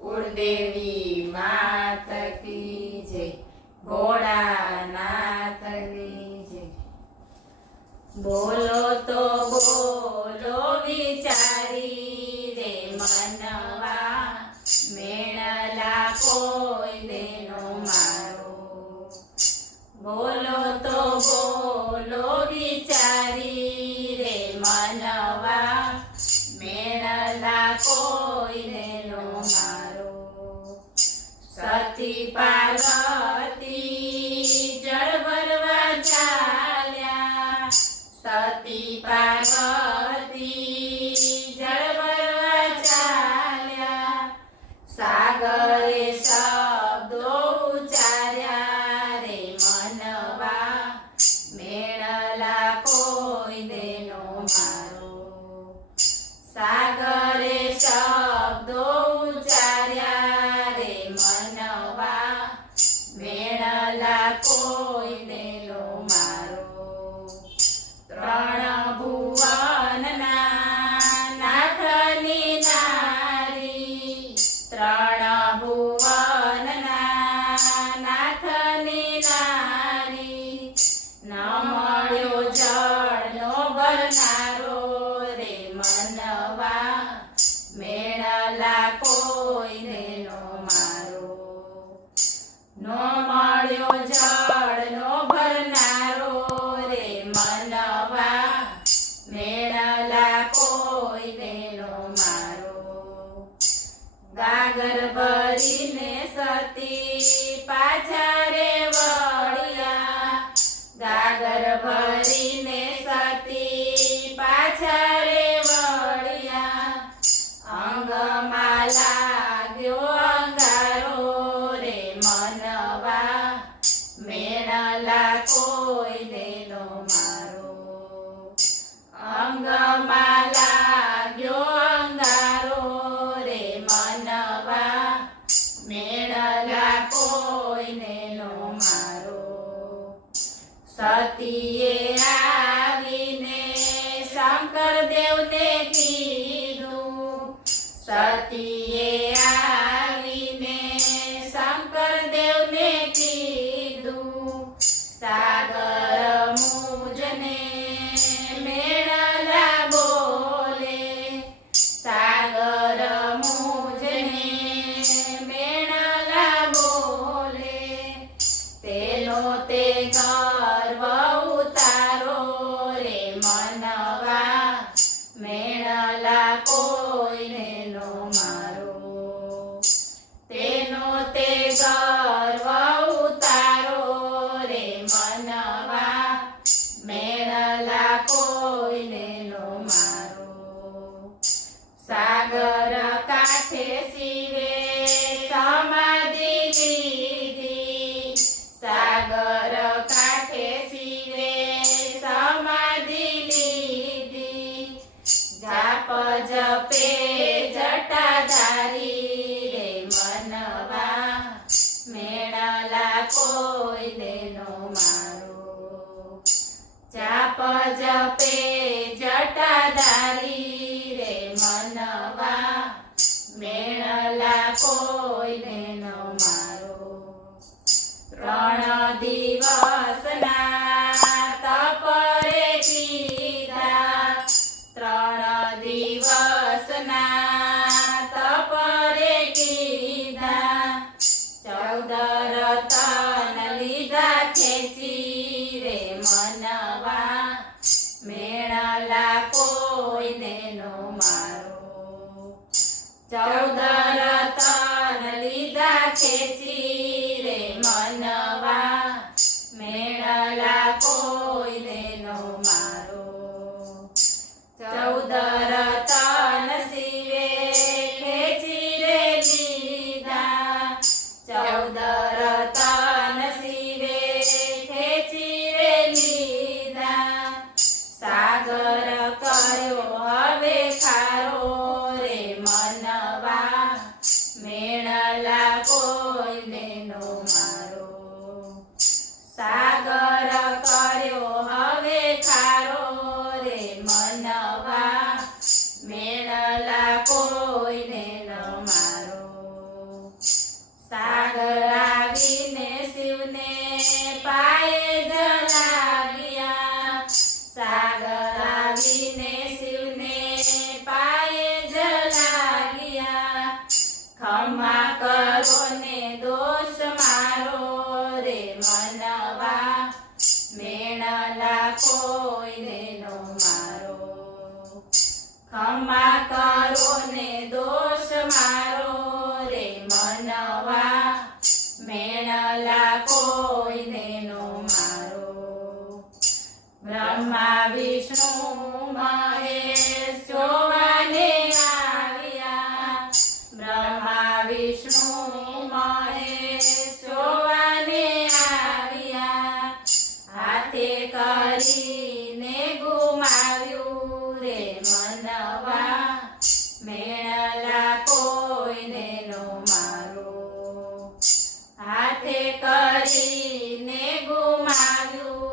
कुलदेवी मात की जय, भोळानाथ की जय। बोलो तो बोलो विचारी रे मनवा, मेणला कोई देनो मारो। बोलो तो बोलो विचारी रे मनवा, मेणला कोई देनो मारो। सती पार्वती जળ ભરવા ચાલ્યા, સતી પાર્વતી જળ ભરવા ચાલ્યા, સાગરે શબ્દો ઉચ્ચાર્યા રે મનવા, મેળલા કોઈ દેનો મારો। સાગરે શબ્દો ઉચ્ચાર્યા રે મનવા, મેળલા કોઈ દેનો મારો। ત્રણ ભુવનના નાથની નારી, ત્રણ ભુવનના નાથની નારી, ન મળ્યો જળનો ભરનારો રે મનવા, મેળલા કોઈ દેનો મારો। ન મળ્યો જળનો ભરનારો રે મનવા, મેળલા કોઈ દેનો મારો। ગાગર ભરીને સતી પાછા રે વળ્યા, ગાગર ભરીને સતી પાછા રે વળ્યા, અંગમાં લાગ્યો અંગારો રે મનવા, મેળલા કોઈ દેનો મારો। અંગમાં લાગ્યો અંગારો રે મનવા, મેળલા કોઈ દેનો મારો। સતીએ આવીને શંકર દેવને કીધું, સતીએ આવીને શંકર દેવને કીધું, સાગર મુજને મેળલા બોલે, સાગર મુજને મેળલા બોલે, તેનો તે ગર્વ ઉતારો રે મનવા, મેળલા કોઈ દેનો મારો। તેનો તે ગર્વ ઉતારો રે મનવા, મેળલા કોઈ દેનો મારો। સાગર કાંઠે શિવે સમાધિ લીધી, સાગર કાંઠે શિવે સમાધિ લીધી, જાપ જપે જટાધારી રે મનવા, મેળલા કોઈ દેનો મારો। જાપ જપે જટાધારી રે મનવા, મેળલા કોઈ દેનો મારો। ત્રણ દિવસના તપ રે કીધા, ત્રણ દિવસના તપ રે કીધા, 14 રતન લીધા ખેંચી રે મનવા, મેળલા કોઈ દેનો મારો। 14 રતન લીધા ખેંચી રે મનવા, મેળલા કોઈ દેનો મારો। 14 રતન શિવે ખેંચી રે લીધા, 14 રતન શિવે ખેંચી રે લીધા, સાગર કર્યો હવે ખારો રે મનવા, મેળલા કોઈ દેનો આવીને શિવને પાયે જલાગ્યા ખમા કરો ને દોષ મારો રે મનવા મેણલા કોઈને નો મારો ખમા કરો ને દોષ મારો રે મનવા મેણલા કોઈને નો મારો બ્રહ્મા વિષ્ણુ મહેશ જોવાને આવ્યા બ્રહ્મા વિષ્ણુ મહેશ જોવાને આવ્યા હાથે કરીને ગુમાવ્યું રે મનવા મેણલા કોઈને નો મારો હાથે કરીને ગુમાવ્યું